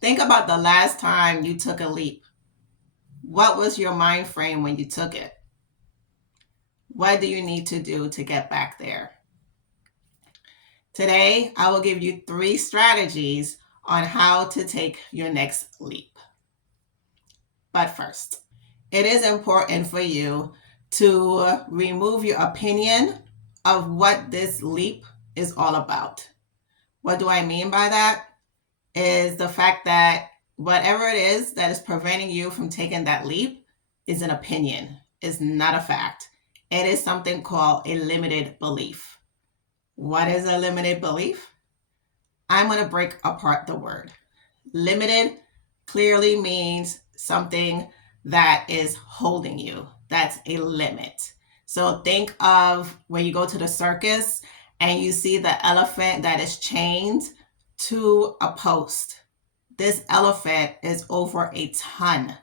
Think about the last time you took a leap. What was your mind frame when you took it? What do you need to do to get back there? Today, I will give you 3 strategies on how to take your next leap. But first, it is important for you to remove your opinion of what this leap is all about. What do I mean by that? Is the fact that whatever it is that is preventing you from taking that leap is an opinion, is not a fact. It is something called a limited belief. What is a limited belief? I'm going to break apart the word. Limited clearly means something that is holding you. That's a limit. So think of when you go to the circus and you see the elephant that is chained to a post. This elephant is over a ton.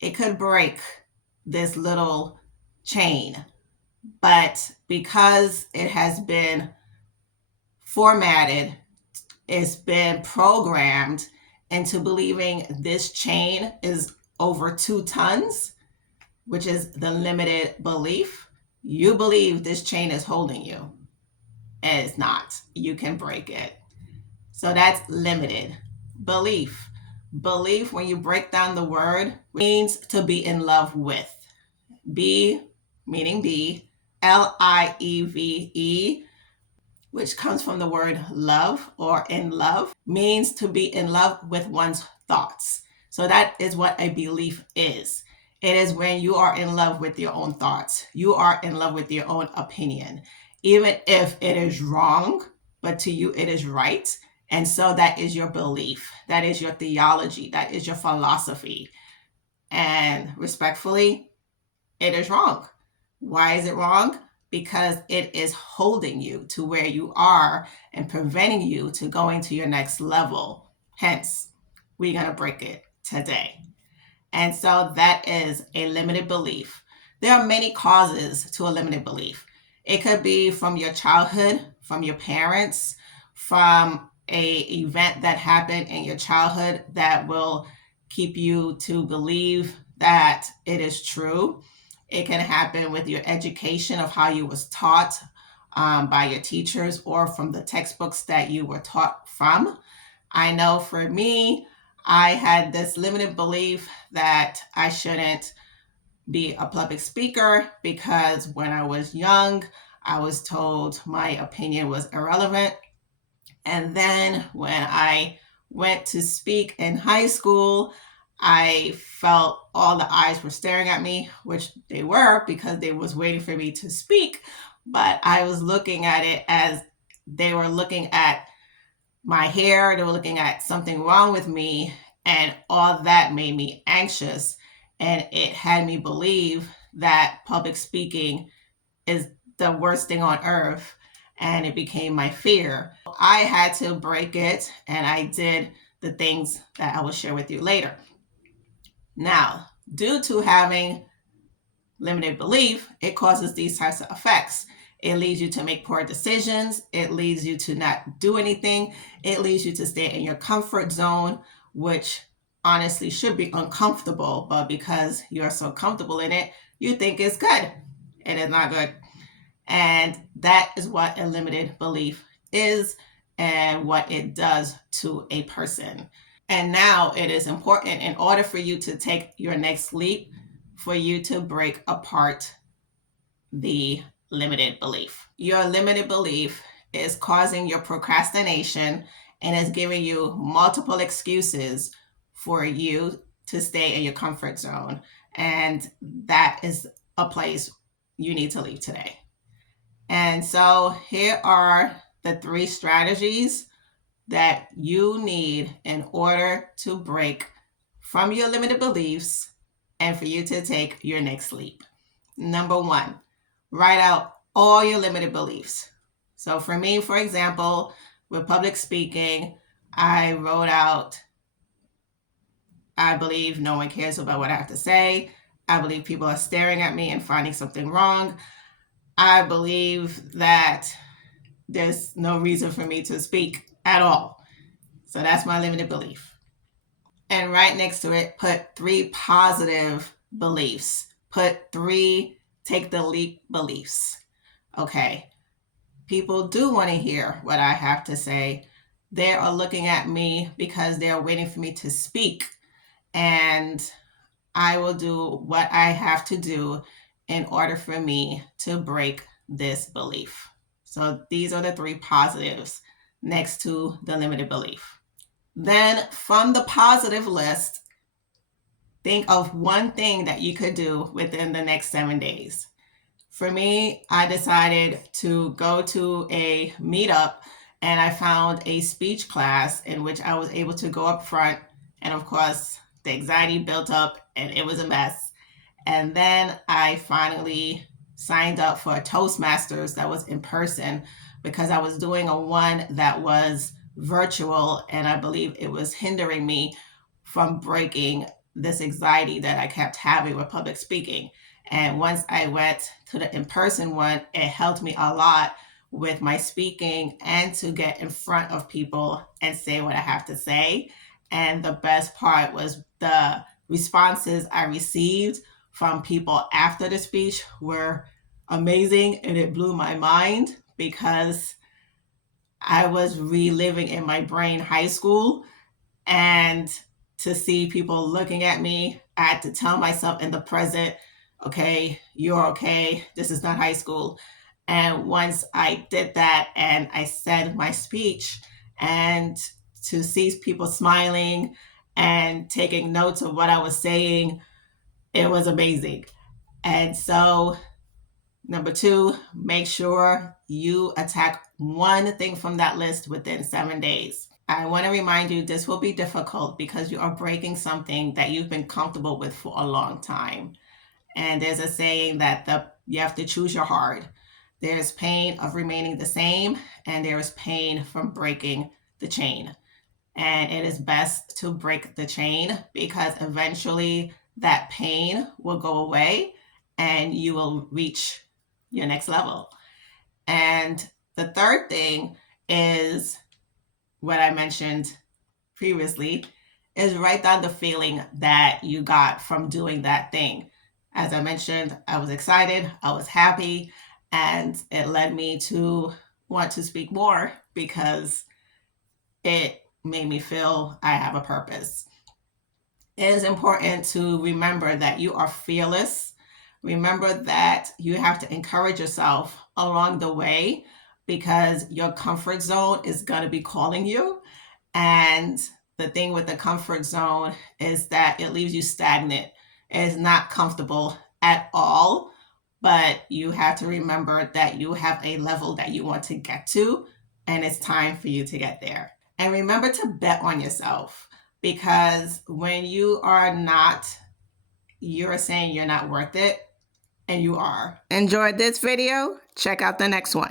It could break this little chain, but because it has been formatted, it's been programmed into believing this chain is over 2 tons, which is the limited belief. You believe this chain is holding you, and it's not. You can break it. So that's limited belief. Belief, when you break down the word, means to be in love with. B, meaning B, Lieve, which comes from the word love or in love, means to be in love with one's thoughts. So that is what a belief is. It is when you are in love with your own thoughts. You are in love with your own opinion. Even if it is wrong, but to you it is right. And so that is your belief. That is your theology. That is your philosophy. And respectfully, it is wrong. Why is it wrong? Because it is holding you to where you are and preventing you to going to your next level. Hence, we're going to break it today. And so that is a limited belief. There are many causes to a limited belief. It could be from your childhood, from your parents, from a event that happened in your childhood that will keep you to believe that it is true. It can happen with your education of how you was taught by your teachers or from the textbooks that you were taught from. I know for me, I had this limited belief that I shouldn't be a public speaker because when I was young, I was told my opinion was irrelevant. And then when I went to speak in high school, I felt all the eyes were staring at me, which they were because they was waiting for me to speak. But I was looking at it as they were looking at my hair, they were looking at something wrong with me, and all that made me anxious. And it had me believe that public speaking is the worst thing on earth, and it became my fear. I had to break it, and I did the things that I will share with you later. Now, due to having limited belief, it causes these types of effects. It leads you to make poor decisions. It leads you to not do anything. It leads you to stay in your comfort zone, which honestly should be uncomfortable, but because you're so comfortable in it, you think it's good. It is not good. And that is what a limited belief is and what it does to a person. And now it is important, in order for you to take your next leap, for you to break apart the limited belief. Your limited belief is causing your procrastination and is giving you multiple excuses for you to stay in your comfort zone. And that is a place you need to leave today. And so here are the 3 strategies that you need in order to break from your limited beliefs and for you to take your next leap. Number 1, write out all your limited beliefs. So for me, for example, with public speaking, I wrote out, I believe no one cares about what I have to say. I believe people are staring at me and finding something wrong. I believe that there's no reason for me to speak at all. So that's my limited belief. and right next to it, put 3 positive beliefs. Put 3 take the leap beliefs. Okay. People do want to hear what I have to say. They are looking at me because they're waiting for me to speak. And I will do what I have to do in order for me to break this belief. So these are the 3 positives next to the limited belief. Then from the positive list, think of one thing that you could do within the next 7 days. For me, I decided to go to a meetup and I found a speech class in which I was able to go up front. And of course, the anxiety built up and it was a mess. And then I finally signed up for a Toastmasters that was in person because I was doing a one that was virtual and I believe it was hindering me from breaking this anxiety that I kept having with public speaking. And once I went to the in-person one, it helped me a lot with my speaking and to get in front of people and say what I have to say. And the best part was the responses I received from people after the speech were amazing, and it blew my mind because I was reliving in my brain high school, and to see people looking at me, I had to tell myself in the present, okay, you're okay. This is not high school. And once I did that and I said my speech, and to see people smiling and taking notes of what I was saying, it was amazing. And so, number 2, make sure you attack one thing from that list within 7 days. I want to remind you this will be difficult because you are breaking something that you've been comfortable with for a long time. And there's a saying that you have to choose your heart. There's pain of remaining the same, and there is pain from breaking the chain. And it is best to break the chain because eventually that pain will go away and you will reach your next level. And the third thing is what I mentioned previously, is write down the feeling that you got from doing that thing. As I mentioned, I was excited, I was happy, and it led me to want to speak more because it made me feel I have a purpose. It is important to remember that you are fearless. Remember that you have to encourage yourself along the way because your comfort zone is going to be calling you. And the thing with the comfort zone is that it leaves you stagnant. It is not comfortable at all, but you have to remember that you have a level that you want to get to, and it's time for you to get there. And remember to bet on yourself, because when you are not, you're saying you're not worth it, and you are. Enjoyed this video? Check out the next one.